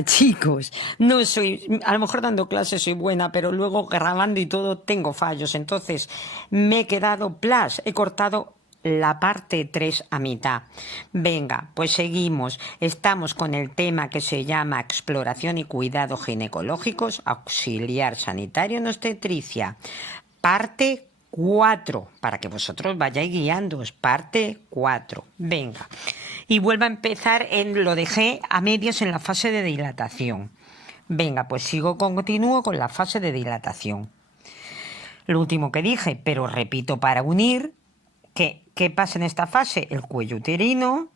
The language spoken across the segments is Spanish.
buena, chicos. No soy, a lo mejor dando clases soy buena, pero luego grabando y todo tengo fallos. Entonces me he quedado plas, he cortado la parte 3 a mitad. Venga, pues seguimos. Estamos con el tema que se llama exploración y cuidado ginecológicos, auxiliar sanitario en obstetricia. Parte 4, para que vosotros vayáis guiándoos. Parte 4. Venga. Y vuelvo a empezar, lo dejé a medias en la fase de dilatación. Venga, pues continúo con la fase de dilatación. Lo último que dije, pero repito para unir, ¿qué pasa en esta fase? El cuello uterino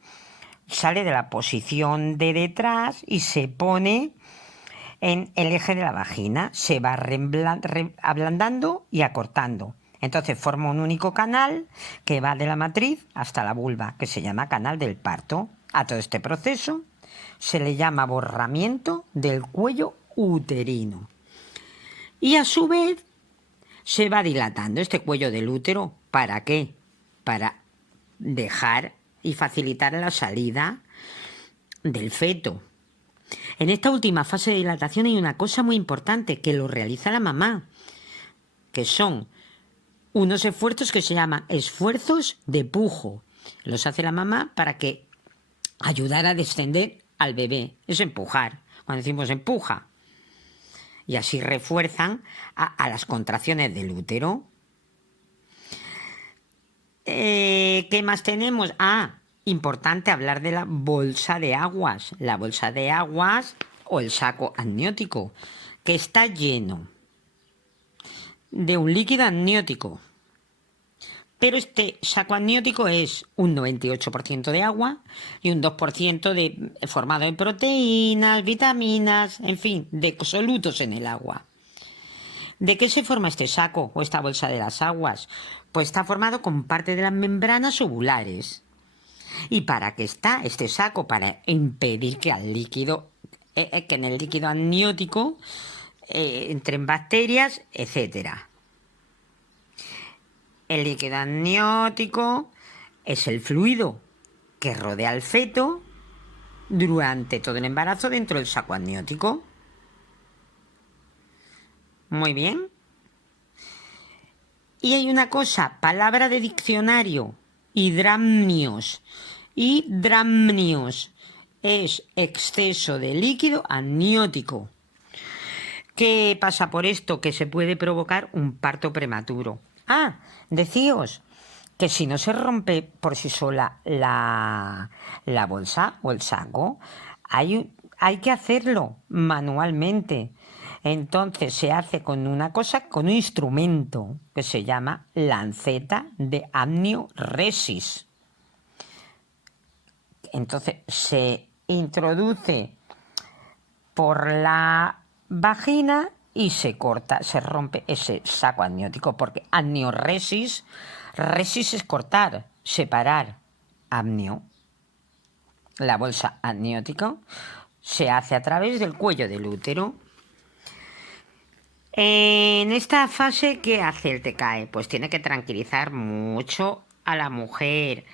sale de la posición de detrás y se pone en el eje de la vagina. Se va ablandando y acortando. Entonces forma un único canal que va de la matriz hasta la vulva, que se llama canal del parto. A todo este proceso se le llama borramiento del cuello uterino. Y a su vez se va dilatando este cuello del útero. ¿Para qué? Para dejar y facilitar la salida del feto. En esta última fase de dilatación hay una cosa muy importante que lo realiza la mamá, que son unos esfuerzos que se llaman esfuerzos de pujo. Los hace la mamá para que ayudar a descender al bebé. Es empujar. Cuando decimos empuja. Y así refuerzan a las contracciones del útero. ¿Qué más tenemos? Importante hablar de la bolsa de aguas. La bolsa de aguas o el saco amniótico, que está lleno de un líquido amniótico. Pero este saco amniótico es un 98% de agua y un 2% formado de proteínas, vitaminas, en fin, de solutos en el agua. ¿De qué se forma este saco o esta bolsa de las aguas? Pues está formado con parte de las membranas ovulares. ¿Y para qué está este saco? Para impedir que que en el líquido amniótico entren bacterias, etcétera. El líquido amniótico es el fluido que rodea al feto durante todo el embarazo dentro del saco amniótico. Muy bien. Y hay una cosa, palabra de diccionario, hidramnios. Hidramnios es exceso de líquido amniótico. ¿Qué pasa por esto? Que se puede provocar un parto prematuro. Decíos que si no se rompe por sí sola la bolsa o el saco, hay que hacerlo manualmente. Entonces se hace con un instrumento que se llama lanceta de amnioresis. Entonces se introduce por la vagina y se corta, se rompe ese saco amniótico, porque amnioresis, resis es cortar, separar, amnio. La bolsa amniótica se hace a través del cuello del útero. En esta fase, ¿qué hace el TCAE? Pues tiene que tranquilizar mucho a la mujer.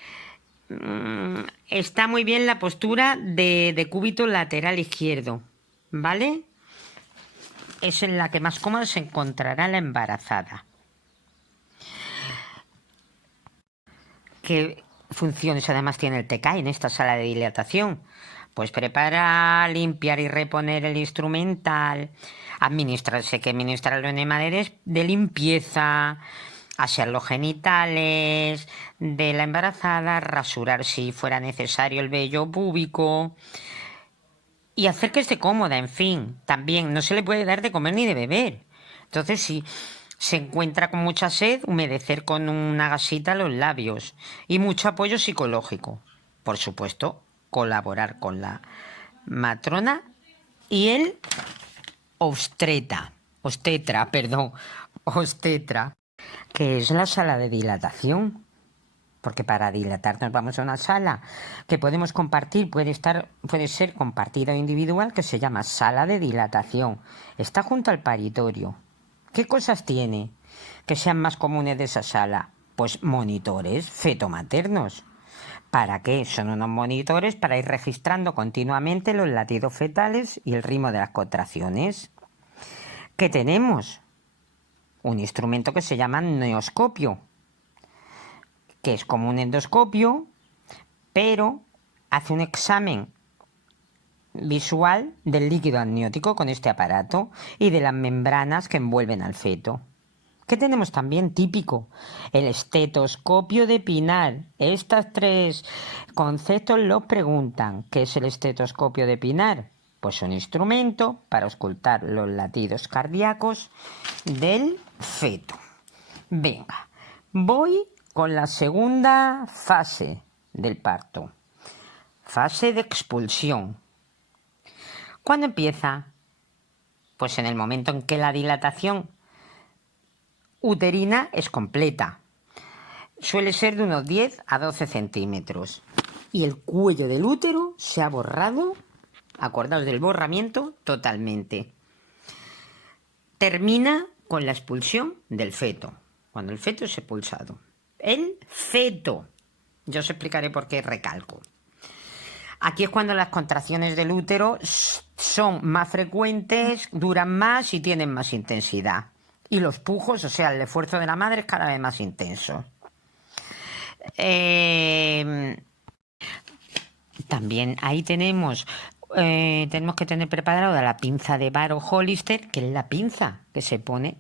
Está muy bien la postura de decúbito lateral izquierdo, ¿vale? Es en la que más cómoda se encontrará la embarazada. ¿Qué funciones además tiene el TCAE en esta sala de dilatación? Pues preparar, limpiar y reponer el instrumental, administrarse, que administrar los enema de limpieza, asear los genitales de la embarazada, rasurar si fuera necesario el vello púbico y hacer que esté cómoda, en fin. También no se le puede dar de comer ni de beber. Entonces, si se encuentra con mucha sed, humedecer con una gasita los labios y mucho apoyo psicológico. Por supuesto, colaborar con la matrona y el obstetra, que es la sala de dilatación. Porque para dilatar nos vamos a una sala que podemos compartir, puede ser compartida o individual, que se llama sala de dilatación. Está junto al paritorio. ¿Qué cosas tiene que sean más comunes de esa sala? Pues monitores fetomaternos. ¿Para qué? Son unos monitores para ir registrando continuamente los latidos fetales y el ritmo de las contracciones. ¿Qué tenemos? Un instrumento que se llama nooscopio, que es como un endoscopio, pero hace un examen visual del líquido amniótico con este aparato y de las membranas que envuelven al feto. ¿Qué tenemos también típico? El estetoscopio de Pinar. Estos tres conceptos los preguntan. ¿Qué es el estetoscopio de Pinar? Pues un instrumento para auscultar los latidos cardíacos del feto. Venga, voy con la segunda fase del parto. Fase de expulsión. ¿Cuándo empieza? Pues en el momento en que la dilatación uterina es completa. Suele ser de unos 10 a 12 centímetros. Y el cuello del útero se ha borrado, acordaos del borramiento, totalmente. Termina con la expulsión del feto, cuando el feto es expulsado. El feto. Yo os explicaré por qué recalco. Aquí es cuando las contracciones del útero son más frecuentes, duran más y tienen más intensidad. Y los pujos, o sea, el esfuerzo de la madre es cada vez más intenso. También ahí tenemos que tener preparada la pinza de Barrow-Hollister, que es la pinza que se pone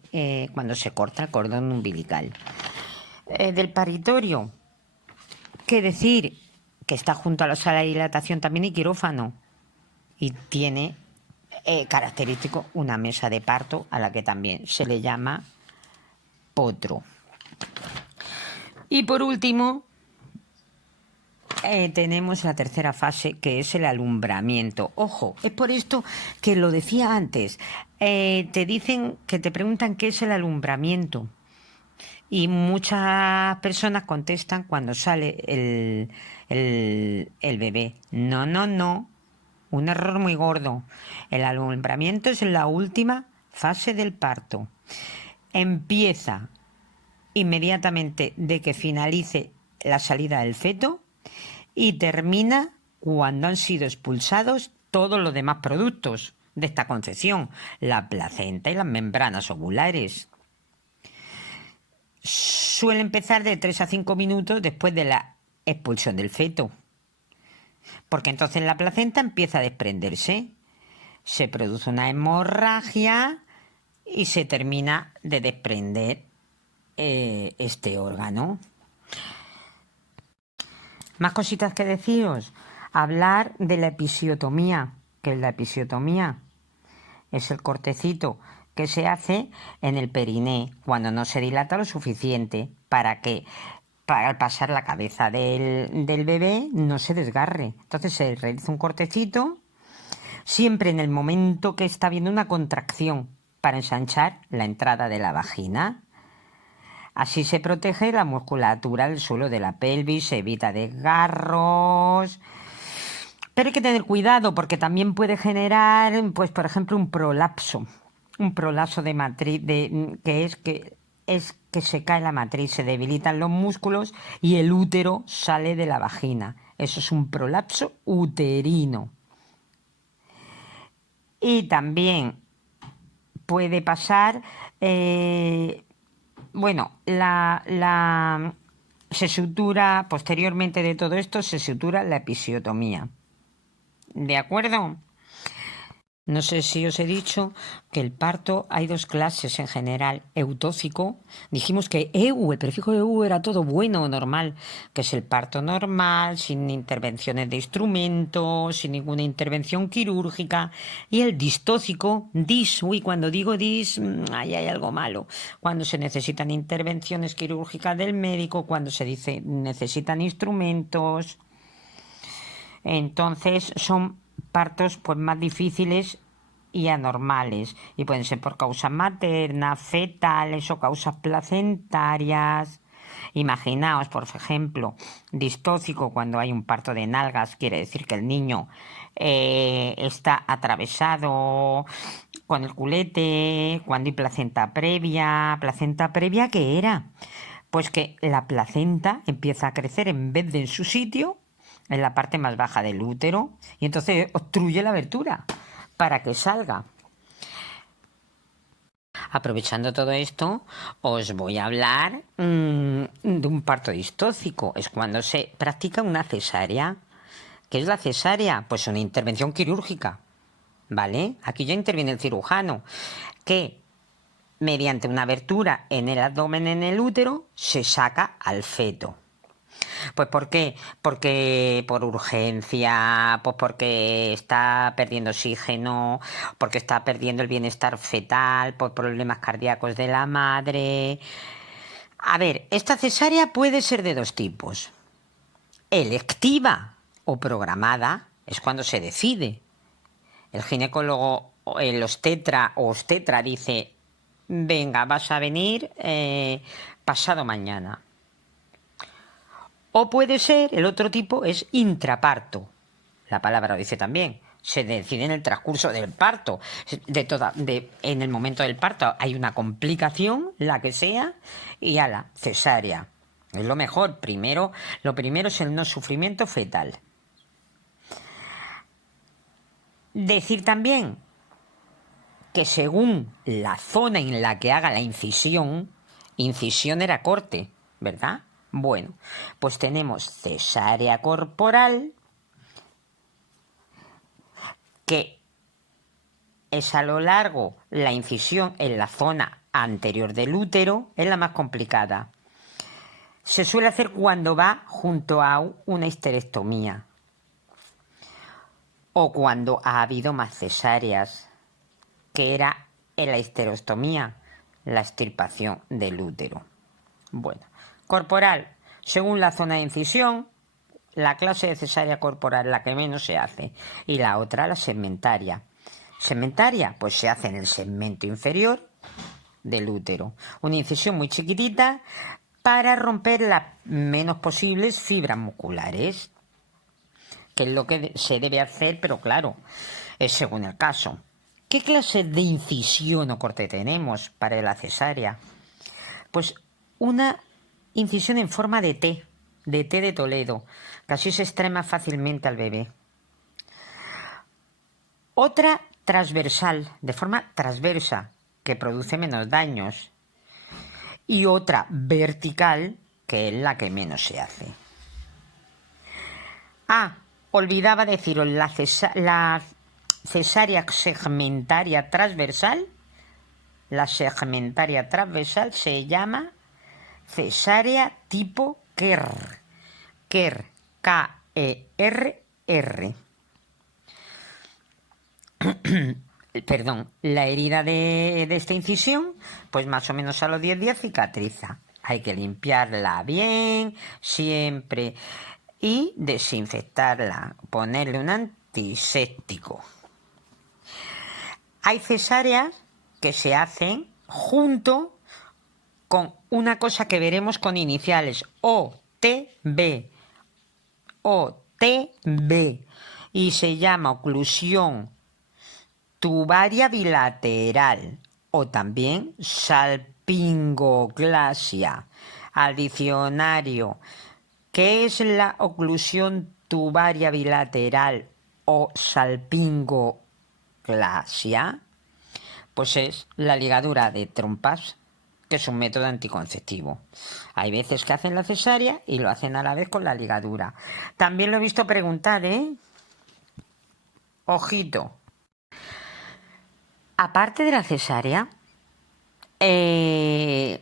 cuando se corta el cordón umbilical. Del paritorio, ¿qué decir? Que está junto a la sala de dilatación también y quirófano. Y tiene característico una mesa de parto a la que también se le llama potro. Y por último, tenemos la tercera fase, que es el alumbramiento. Ojo, es por esto que lo decía antes. Te preguntan qué es el alumbramiento. Y muchas personas contestan cuando sale el bebé. No. Un error muy gordo. El alumbramiento es la última fase del parto. Empieza inmediatamente de que finalice la salida del feto y termina cuando han sido expulsados todos los demás productos de esta concepción, la placenta y las membranas ovulares. Suele empezar de 3 a 5 minutos después de la expulsión del feto, porque entonces la placenta empieza a desprenderse, se produce una hemorragia y se termina de desprender este órgano. Más cositas que deciros. Hablar de la episiotomía. ¿Qué es la episiotomía? Es el cortecito que se hace en el periné cuando no se dilata lo suficiente para que al pasar la cabeza del bebé no se desgarre. Entonces se realiza un cortecito siempre en el momento que está habiendo una contracción para ensanchar la entrada de la vagina. Así se protege la musculatura del suelo de la pelvis, se evita desgarros. Pero hay que tener cuidado porque también puede generar, pues por ejemplo, un prolapso de matriz, que se cae la matriz, se debilitan los músculos y el útero sale de la vagina. Eso es un prolapso uterino. Y también puede pasar, se sutura, posteriormente de todo esto, se sutura la episiotomía. ¿De acuerdo? No sé si os he dicho que el parto hay dos clases en general. Eutóxico, dijimos que el prefijo EU era todo bueno o normal, que es el parto normal, sin intervenciones de instrumentos, sin ninguna intervención quirúrgica. Y el distóxico, cuando digo ahí hay algo malo. Cuando se necesitan intervenciones quirúrgicas del médico, cuando se dice necesitan instrumentos. Entonces son partos pues más difíciles y anormales y pueden ser por causas maternas, fetales o causas placentarias. Imaginaos, por ejemplo, distóxico cuando hay un parto de nalgas, quiere decir que el niño está atravesado con el culete, cuando hay placenta previa. ¿Placenta previa qué era? Pues que la placenta empieza a crecer en vez de en su sitio, en la parte más baja del útero, y entonces obstruye la abertura para que salga. Aprovechando todo esto, os voy a hablar de un parto distócico. Es cuando se practica una cesárea. ¿Qué es la cesárea? Pues una intervención quirúrgica, ¿vale? Aquí ya interviene el cirujano, que mediante una abertura en el abdomen, en el útero, se saca al feto. Pues ¿por qué? Porque por urgencia, pues porque está perdiendo oxígeno, porque está perdiendo el bienestar fetal, por problemas cardíacos de la madre. A ver, esta cesárea puede ser de dos tipos. Electiva o programada es cuando se decide. El ginecólogo, el obstetra o obstetra dice, venga, vas a venir pasado mañana. O puede ser, el otro tipo es intraparto. La palabra lo dice también. Se decide en el transcurso del parto. En el momento del parto hay una complicación, la que sea, y ala, cesárea. Es lo mejor. Lo primero es el no sufrimiento fetal. Decir también que según la zona en la que haga la incisión era corte, ¿verdad? Bueno, pues tenemos cesárea corporal, que es a lo largo la incisión en la zona anterior del útero, es la más complicada. Se suele hacer cuando va junto a una histerectomía o cuando ha habido más cesáreas, que era en la histerectomía, la extirpación del útero. Bueno, corporal, según la zona de incisión, la clase de cesárea corporal la que menos se hace, y la otra la segmentaria. Segmentaria, pues se hace en el segmento inferior del útero. Una incisión muy chiquitita para romper las menos posibles fibras musculares, que es lo que se debe hacer, pero claro, es según el caso. ¿Qué clase de incisión o corte tenemos para la cesárea? Pues una incisión en forma de T de Toledo, que así se extrema fácilmente al bebé. Otra transversal, de forma transversa, que produce menos daños. Y otra vertical, que es la que menos se hace. Olvidaba deciros, la cesárea segmentaria transversal, se llama cesárea tipo Kerr. Kerr, K-E-R-R. Perdón, la herida de esta incisión, pues más o menos a los 10 días cicatriza. Hay que limpiarla bien, siempre, y desinfectarla, ponerle un antiséptico. Hay cesáreas que se hacen junto con una cosa que veremos con iniciales OTB, y se llama oclusión tubaria bilateral o también salpingoclasia. Al diccionario, ¿qué es la oclusión tubaria bilateral o salpingoclasia? Pues es la ligadura de trompas, que es un método anticonceptivo. Hay veces que hacen la cesárea y lo hacen a la vez con la ligadura. También lo he visto preguntar, Ojito. Aparte de la cesárea, en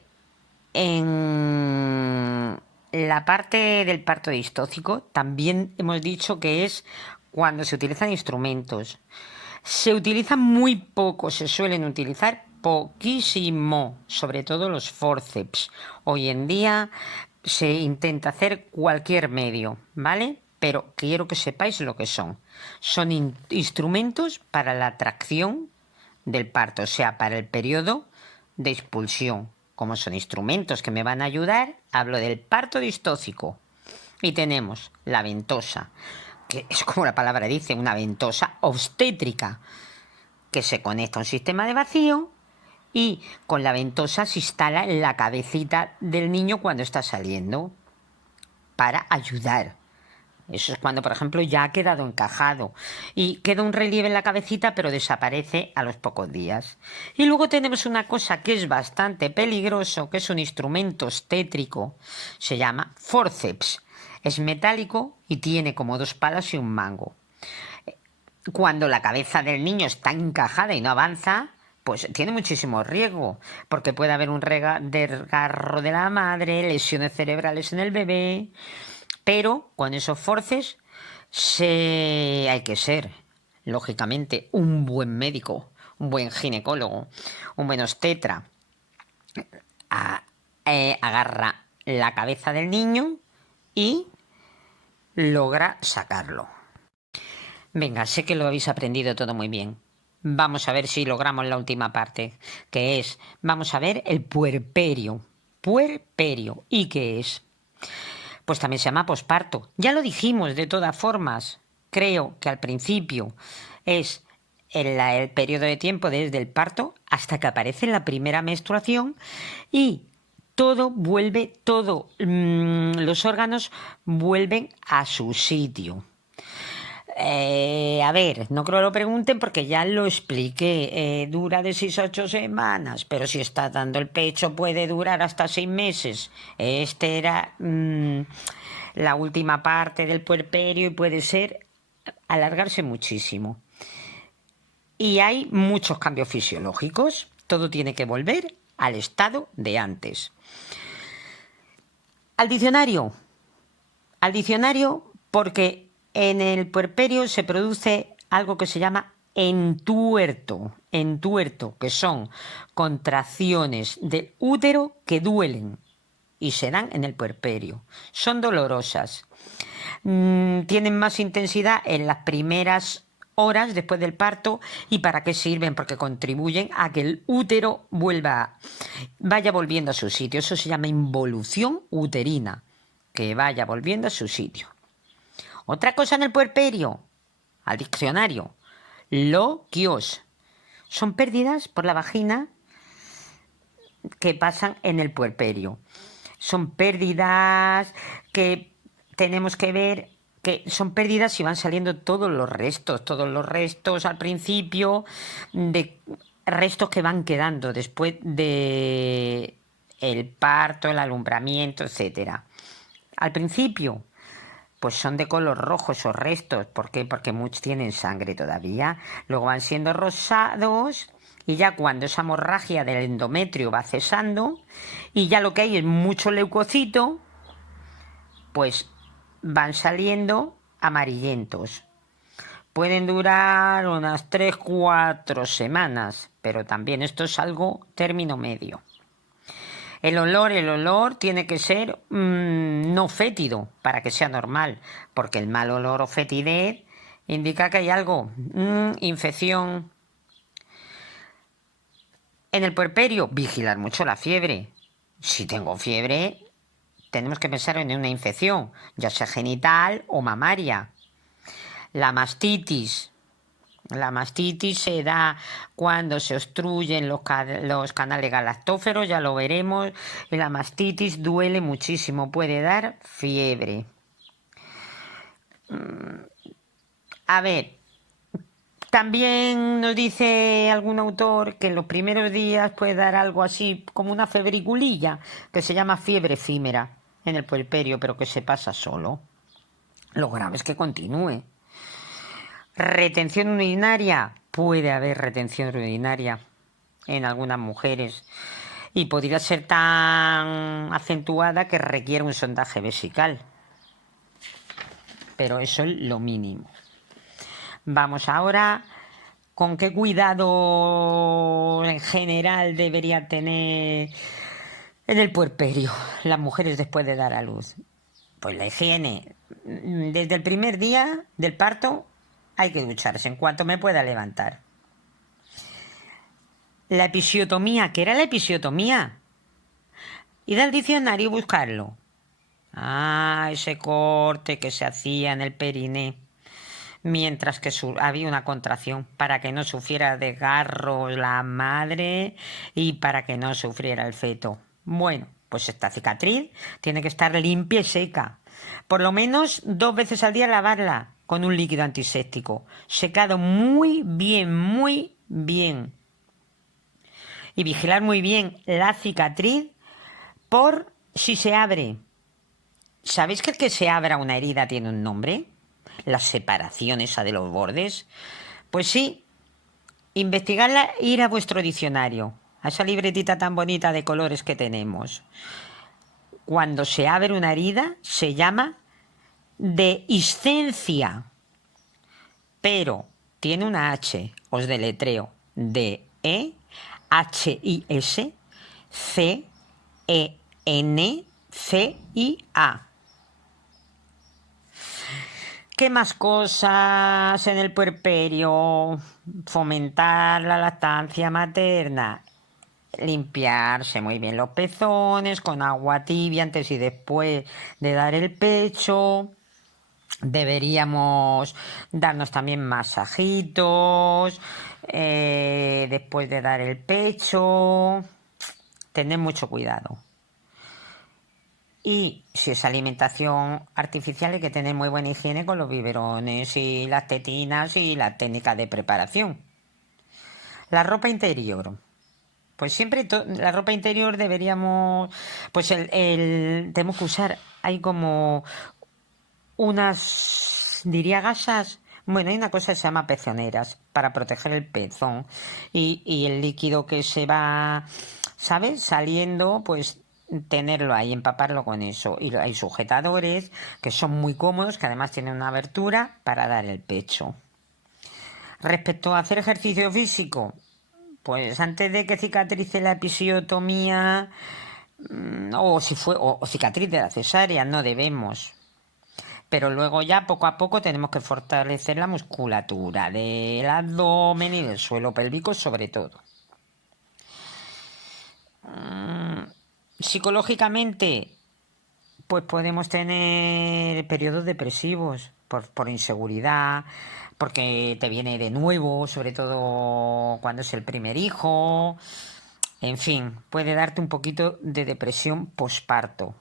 la parte del parto distócico también hemos dicho que es cuando se utilizan instrumentos. Se utilizan muy poco, se suelen utilizar poquísimo, sobre todo los forceps. Hoy en día se intenta hacer cualquier medio, ¿vale? Pero quiero que sepáis lo que son. Son instrumentos para la tracción del parto, o sea, para el periodo de expulsión. Como son instrumentos que me van a ayudar, hablo del parto distócico. Y tenemos la ventosa, que es como la palabra dice, una ventosa obstétrica, que se conecta a un sistema de vacío y con la ventosa se instala en la cabecita del niño cuando está saliendo para ayudar. Eso es cuando, por ejemplo, ya ha quedado encajado y queda un relieve en la cabecita, pero desaparece a los pocos días. Y luego tenemos una cosa que es bastante peligroso, que es un instrumento obstétrico, se llama forceps. Es metálico y tiene como 2 palas y un mango. Cuando la cabeza del niño está encajada y no avanza, pues tiene muchísimo riesgo, porque puede haber un desgarro de la madre, lesiones cerebrales en el bebé. Pero con esos forces hay que ser, lógicamente, un buen médico, un buen ginecólogo, un buen obstetra. Agarra la cabeza del niño y logra sacarlo. Venga, sé que lo habéis aprendido todo muy bien. Vamos a ver si logramos la última parte, que es, vamos a ver el puerperio. Puerperio. ¿Y qué es? Pues también se llama posparto. Ya lo dijimos de todas formas. Creo que al principio es el periodo de tiempo desde el parto hasta que aparece la primera menstruación y todo vuelve, los órganos vuelven a su sitio. A ver, no creo que lo pregunten porque ya lo expliqué. Dura de 6 a 8 semanas, pero si está dando el pecho puede durar hasta 6 meses. Este era la última parte del puerperio y puede ser alargarse muchísimo. Y hay muchos cambios fisiológicos. Todo tiene que volver al estado de antes. Al diccionario porque en el puerperio se produce algo que se llama entuerto, que son contracciones del útero que duelen y se dan en el puerperio. Son dolorosas. Tienen más intensidad en las primeras horas después del parto. ¿Y para qué sirven? Porque contribuyen a que el útero vaya volviendo a su sitio. Eso se llama involución uterina, que vaya volviendo a su sitio. Otra cosa en el puerperio, al diccionario, loquios. Son pérdidas por la vagina que pasan en el puerperio. Son pérdidas que tenemos que ver, que son pérdidas y van saliendo todos los restos al principio, de restos que van quedando después de el parto, el alumbramiento, etcétera. Al principio, pues son de color rojo esos restos. ¿Por qué? Porque muchos tienen sangre todavía. Luego van siendo rosados y ya cuando esa hemorragia del endometrio va cesando y ya lo que hay es mucho leucocito, pues van saliendo amarillentos. Pueden durar unas 3-4 semanas, pero también esto es algo término medio. El olor tiene que ser no fétido para que sea normal, porque el mal olor o fetidez indica que hay algo, infección. En el puerperio, vigilar mucho la fiebre. Si tengo fiebre, tenemos que pensar en una infección, ya sea genital o mamaria. La mastitis. La mastitis se da cuando se obstruyen los canales galactóferos, ya lo veremos. Y la mastitis duele muchísimo, puede dar fiebre. A ver, también nos dice algún autor que en los primeros días puede dar algo así como una febriculilla, que se llama fiebre efímera en el puerperio, pero que se pasa solo. Lo grave es que continúe. Retención urinaria. Puede haber retención urinaria en algunas mujeres y podría ser tan acentuada que requiere un sondaje vesical. Pero eso es lo mínimo. Vamos ahora con qué cuidado en general debería tener en el puerperio las mujeres después de dar a luz. Pues la higiene. Desde el primer día del parto hay que ducharse en cuanto me pueda levantar. La episiotomía. ¿Qué era la episiotomía? Ir al diccionario y buscarlo. Ese corte que se hacía en el periné. mientras que había una contracción, para que no sufriera desgarro la madre y para que no sufriera el feto. Bueno, pues esta cicatriz tiene que estar limpia y seca. Por lo menos 2 veces al día lavarla con un líquido antiséptico. Secado muy bien, muy bien. Y vigilar muy bien la cicatriz por si se abre. ¿Sabéis que el que se abra una herida tiene un nombre? La separación esa de los bordes. Pues sí, investigarla, ir a vuestro diccionario, a esa libretita tan bonita de colores que tenemos. Cuando se abre una herida se llama dehiscencia, pero tiene una H, os deletreo, DEHISCENCIA. ¿Qué más cosas en el puerperio? Fomentar la lactancia materna. Limpiarse muy bien los pezones con agua tibia antes y después de dar el pecho. Deberíamos darnos también masajitos después de dar el pecho. Tener mucho cuidado. Y si es alimentación artificial, hay que tener muy buena higiene con los biberones y las tetinas y la técnica de preparación. La ropa interior. Pues siempre la ropa interior deberíamos, pues tenemos que usar, hay como unas, diría gasas, bueno, hay una cosa que se llama pezoneras para proteger el pezón y el líquido que se va, ¿sabes? Saliendo, pues tenerlo ahí, empaparlo con eso. Y hay sujetadores que son muy cómodos, que además tienen una abertura para dar el pecho. Respecto a hacer ejercicio físico, pues antes de que cicatrice la episiotomía o cicatriz de la cesárea, no debemos. Pero luego ya poco a poco tenemos que fortalecer la musculatura del abdomen y del suelo pélvico sobre todo. Psicológicamente, pues podemos tener periodos depresivos por inseguridad, porque te viene de nuevo, sobre todo cuando es el primer hijo. En fin, puede darte un poquito de depresión posparto,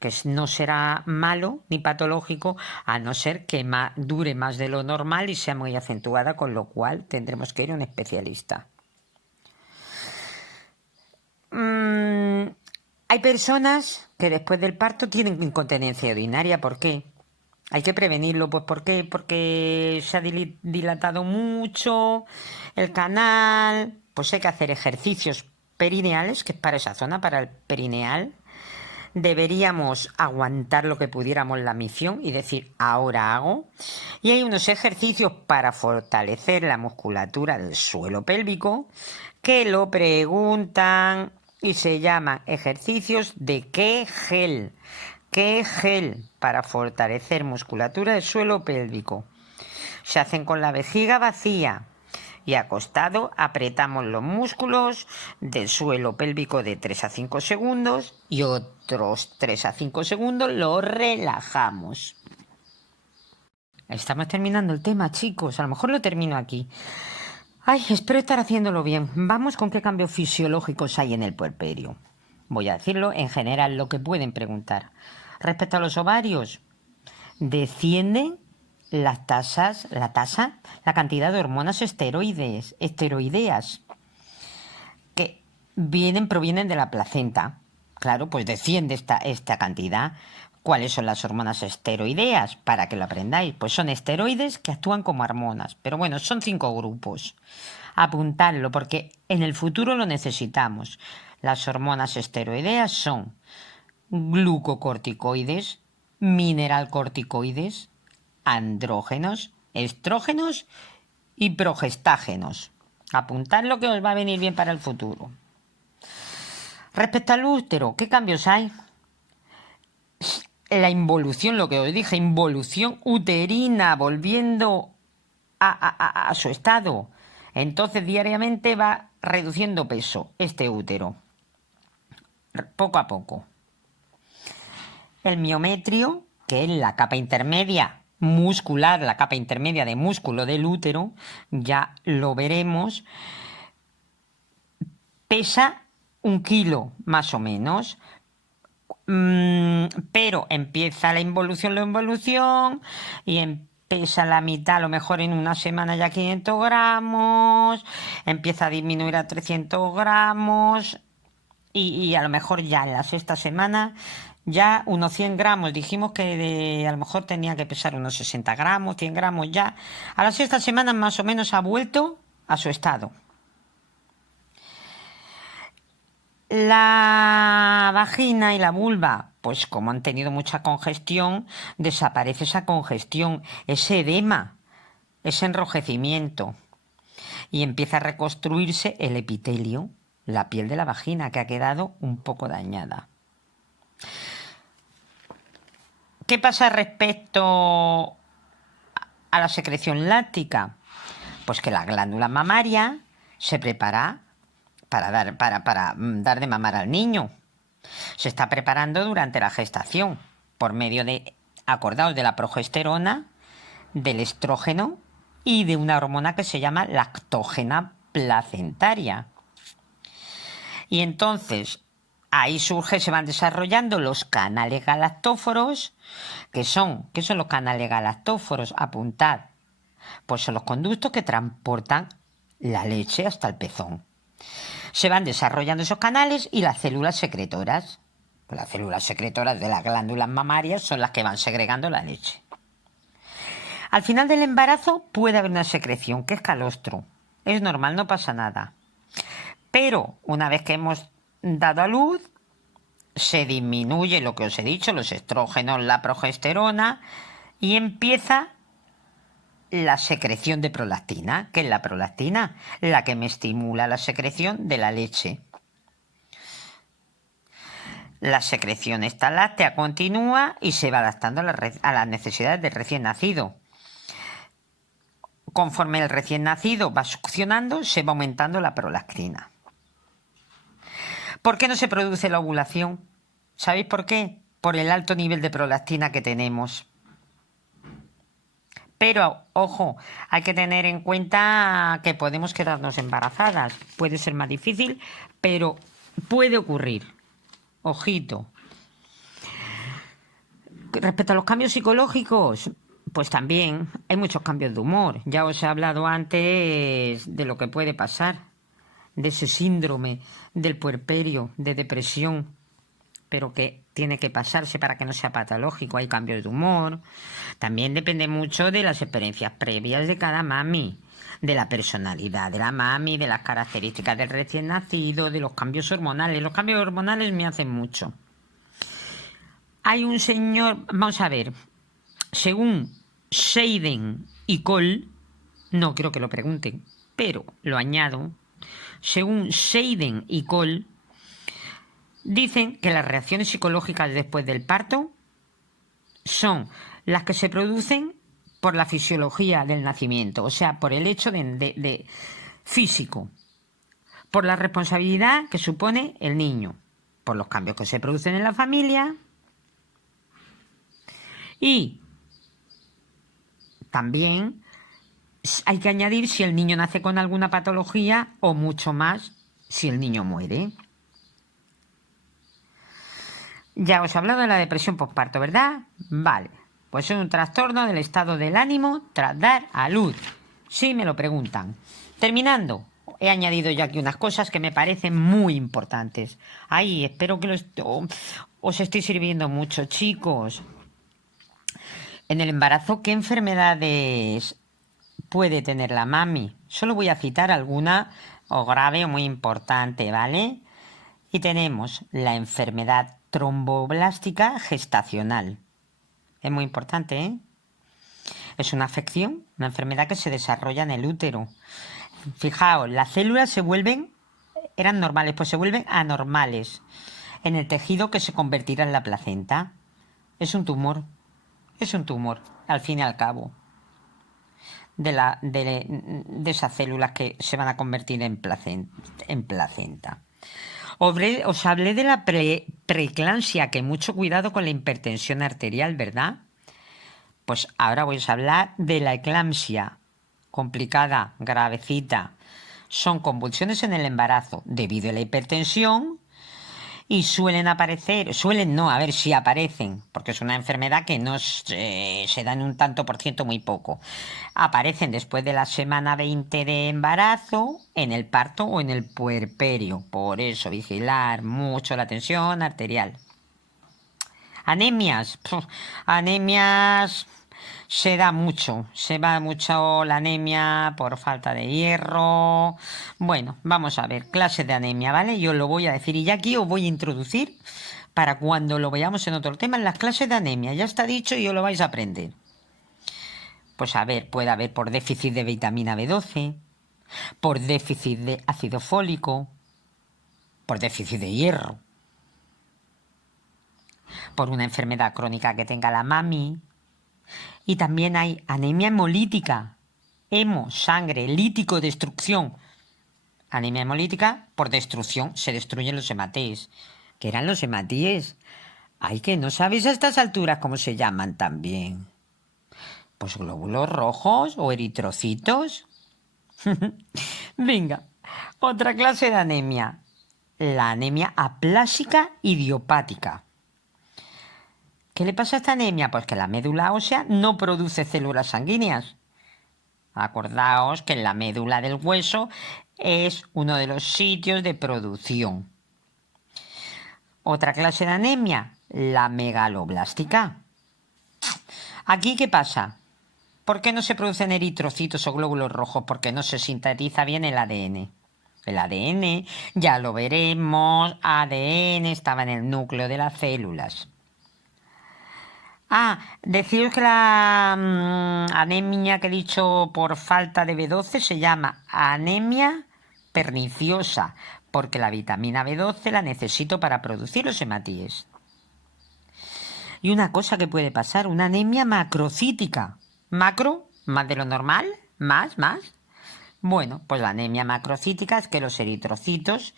que no será malo ni patológico, a no ser que dure más de lo normal y sea muy acentuada, con lo cual tendremos que ir a un especialista. Hay personas que después del parto tienen incontinencia urinaria. ¿Por qué? Hay que prevenirlo. Pues ¿por qué? Porque se ha dilatado mucho el canal. Pues hay que hacer ejercicios perineales, que es para esa zona, para el perineal. Deberíamos aguantar lo que pudiéramos la misión y decir, ahora hago. Y hay unos ejercicios para fortalecer la musculatura del suelo pélvico que lo preguntan y se llaman ejercicios de Kegel. Kegel, para fortalecer musculatura del suelo pélvico. Se hacen con la vejiga vacía y acostado apretamos los músculos del suelo pélvico de 3 a 5 segundos y otros 3 a 5 segundos los relajamos. Estamos terminando el tema, chicos. A lo mejor lo termino aquí. Ay, espero estar haciéndolo bien. Vamos con qué cambios fisiológicos hay en el puerperio. Voy a decirlo en general, lo que pueden preguntar. Respecto a los ovarios, descienden la cantidad de hormonas esteroideas que provienen de la placenta. Claro, pues desciende esta cantidad. ¿Cuáles son las hormonas esteroideas? Para que lo aprendáis. Pues son esteroides que actúan como hormonas. Pero bueno, son 5 grupos. Apuntadlo porque en el futuro lo necesitamos. Las hormonas esteroideas son glucocorticoides, mineralcorticoides, andrógenos, estrógenos y progestágenos. Apuntad lo que os va a venir bien para el futuro. Respecto al útero, ¿qué cambios hay? La involución, lo que os dije, involución uterina, volviendo a su estado. Entonces diariamente va reduciendo peso este útero, poco a poco. El miometrio, que es la capa intermedia muscular, la capa intermedia de músculo del útero, ya lo veremos, pesa 1 kilo más o menos. Pero empieza la involución y pesa la mitad, a lo mejor en una semana ya 500 gramos, empieza a disminuir a 300 gramos y a lo mejor ya en la sexta semana ya unos 100 gramos, dijimos que a lo mejor tenía que pesar unos 60 gramos, 100 gramos ya. A la sexta semana más o menos ha vuelto a su estado. La vagina y la vulva, pues como han tenido mucha congestión, desaparece esa congestión, ese edema, ese enrojecimiento. Y empieza a reconstruirse el epitelio, la piel de la vagina, que ha quedado un poco dañada. ¿Qué pasa respecto a la secreción láctica? Pues que la glándula mamaria se prepara para dar de mamar al niño. Se está preparando durante la gestación por medio de, acordaos, de la progesterona, del estrógeno y de una hormona que se llama lactógena placentaria. Y entonces ahí se van desarrollando los canales galactóforos. ¿Qué son los canales galactóforos? Apuntad. Pues son los conductos que transportan la leche hasta el pezón. Se van desarrollando esos canales y las células secretoras. Las células secretoras de las glándulas mamarias son las que van segregando la leche. Al final del embarazo puede haber una secreción, que es calostro. Es normal, no pasa nada. Pero una vez que hemos dado a luz, se disminuye lo que os he dicho, los estrógenos, la progesterona, y empieza la secreción de prolactina. ¿Qué es la prolactina? La que me estimula la secreción de la leche. La secreción esta láctea continúa y se va adaptando a las necesidades del recién nacido. Conforme el recién nacido va succionando, se va aumentando la prolactina. ¿Por qué no se produce la ovulación? ¿Sabéis por qué? Por el alto nivel de prolactina que tenemos. Pero, ojo, hay que tener en cuenta que podemos quedarnos embarazadas. Puede ser más difícil, pero puede ocurrir. Ojito. Respecto a los cambios psicológicos, pues también hay muchos cambios de humor. Ya os he hablado antes de lo que puede pasar, de ese síndrome del puerperio, de depresión, pero que tiene que pasarse para que no sea patológico. Hay cambios de humor. También depende mucho de las experiencias previas de cada mami, de la personalidad de la mami, de las características del recién nacido, de los cambios hormonales. Los cambios hormonales me hacen mucho. Hay un señor, vamos a ver, según Seiden y Cole, no creo que lo pregunten, pero lo añado, según Seiden y Cole, dicen que las reacciones psicológicas después del parto son las que se producen por la fisiología del nacimiento, o sea, por el hecho de físico, por la responsabilidad que supone el niño, por los cambios que se producen en la familia y también hay que añadir si el niño nace con alguna patología o mucho más si el niño muere. Ya os he hablado de la depresión postparto, ¿verdad? Vale, pues es un trastorno del estado del ánimo tras dar a luz. Sí, me lo preguntan. Terminando, he añadido ya aquí unas cosas que me parecen muy importantes. Ay, espero que os esté sirviendo mucho, chicos. En el embarazo, ¿qué enfermedades puede tener la mami? Solo voy a citar alguna o grave o muy importante, ¿vale? Y tenemos la enfermedad tromboblástica gestacional. Es muy importante, ¿eh? Es una afección, una enfermedad que se desarrolla en el útero. Fijaos, las células eran normales, pues se vuelven anormales en el tejido que se convertirá en la placenta. Es un tumor, al fin y al cabo, de esas células que se van a convertir en placenta. Os hablé de la preeclampsia, que mucho cuidado con la hipertensión arterial, ¿verdad? Pues ahora voy a hablar de la eclampsia, complicada, gravecita. Son convulsiones en el embarazo debido a la hipertensión y suelen no, a ver si aparecen, porque es una enfermedad que no se da en un tanto por ciento muy poco. Aparecen después de la semana 20 de embarazo, en el parto o en el puerperio. Por eso vigilar mucho la tensión arterial. Anemias. Anemias se da mucho la anemia por falta de hierro. Bueno, vamos a ver, clases de anemia, ¿vale? Yo lo voy a decir y ya aquí os voy a introducir para cuando lo veamos en otro tema, en las clases de anemia. Ya está dicho y os lo vais a aprender. Pues a ver, puede haber por déficit de vitamina B12, por déficit de ácido fólico, por déficit de hierro, por una enfermedad crónica que tenga la mami. Y también hay anemia hemolítica. Hemo, sangre, lítico, destrucción. Anemia hemolítica por destrucción. Se destruyen los hematíes. ¿Qué eran los hematíes? Ay, que no sabéis a estas alturas cómo se llaman también. Pues glóbulos rojos o eritrocitos. Venga, otra clase de anemia. La anemia aplásica idiopática. ¿Qué le pasa a esta anemia? Pues que la médula ósea no produce células sanguíneas. Acordaos que la médula del hueso es uno de los sitios de producción. Otra clase de anemia, la megaloblástica. ¿Aquí qué pasa? ¿Por qué no se producen eritrocitos o glóbulos rojos? Porque no se sintetiza bien el ADN. El ADN, ya lo veremos, ADN estaba en el núcleo de las células. Deciros que la anemia que he dicho por falta de B12 se llama anemia perniciosa, porque la vitamina B12 la necesito para producir los hematíes. Y una cosa que puede pasar, una anemia macrocítica. Macro, más de lo normal, más. Bueno, pues la anemia macrocítica es que los eritrocitos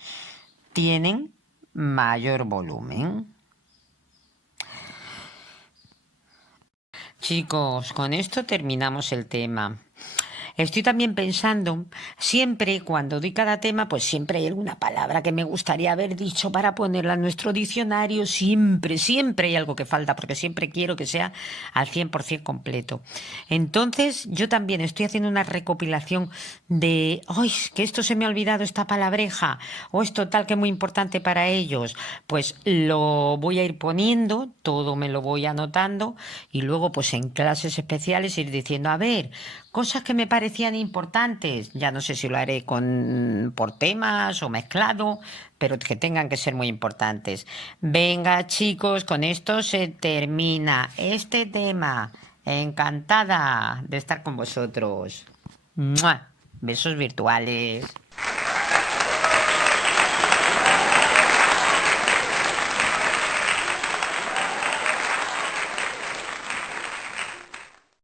tienen mayor volumen. Chicos, con esto terminamos el tema. Estoy también pensando, siempre cuando doy cada tema, pues siempre hay alguna palabra que me gustaría haber dicho para ponerla en nuestro diccionario. Siempre hay algo que falta, porque siempre quiero que sea al 100% completo. Entonces, yo también estoy haciendo una recopilación de, ¡ay, que esto se me ha olvidado, esta palabreja! O esto tal que es muy importante para ellos. Pues lo voy a ir poniendo, todo me lo voy anotando y luego pues en clases especiales ir diciendo, a ver, cosas que me parecían importantes, ya no sé si lo haré por temas o mezclado, pero que tengan que ser muy importantes. Venga, chicos, con esto se termina este tema. Encantada de estar con vosotros. ¡Mua! Besos virtuales.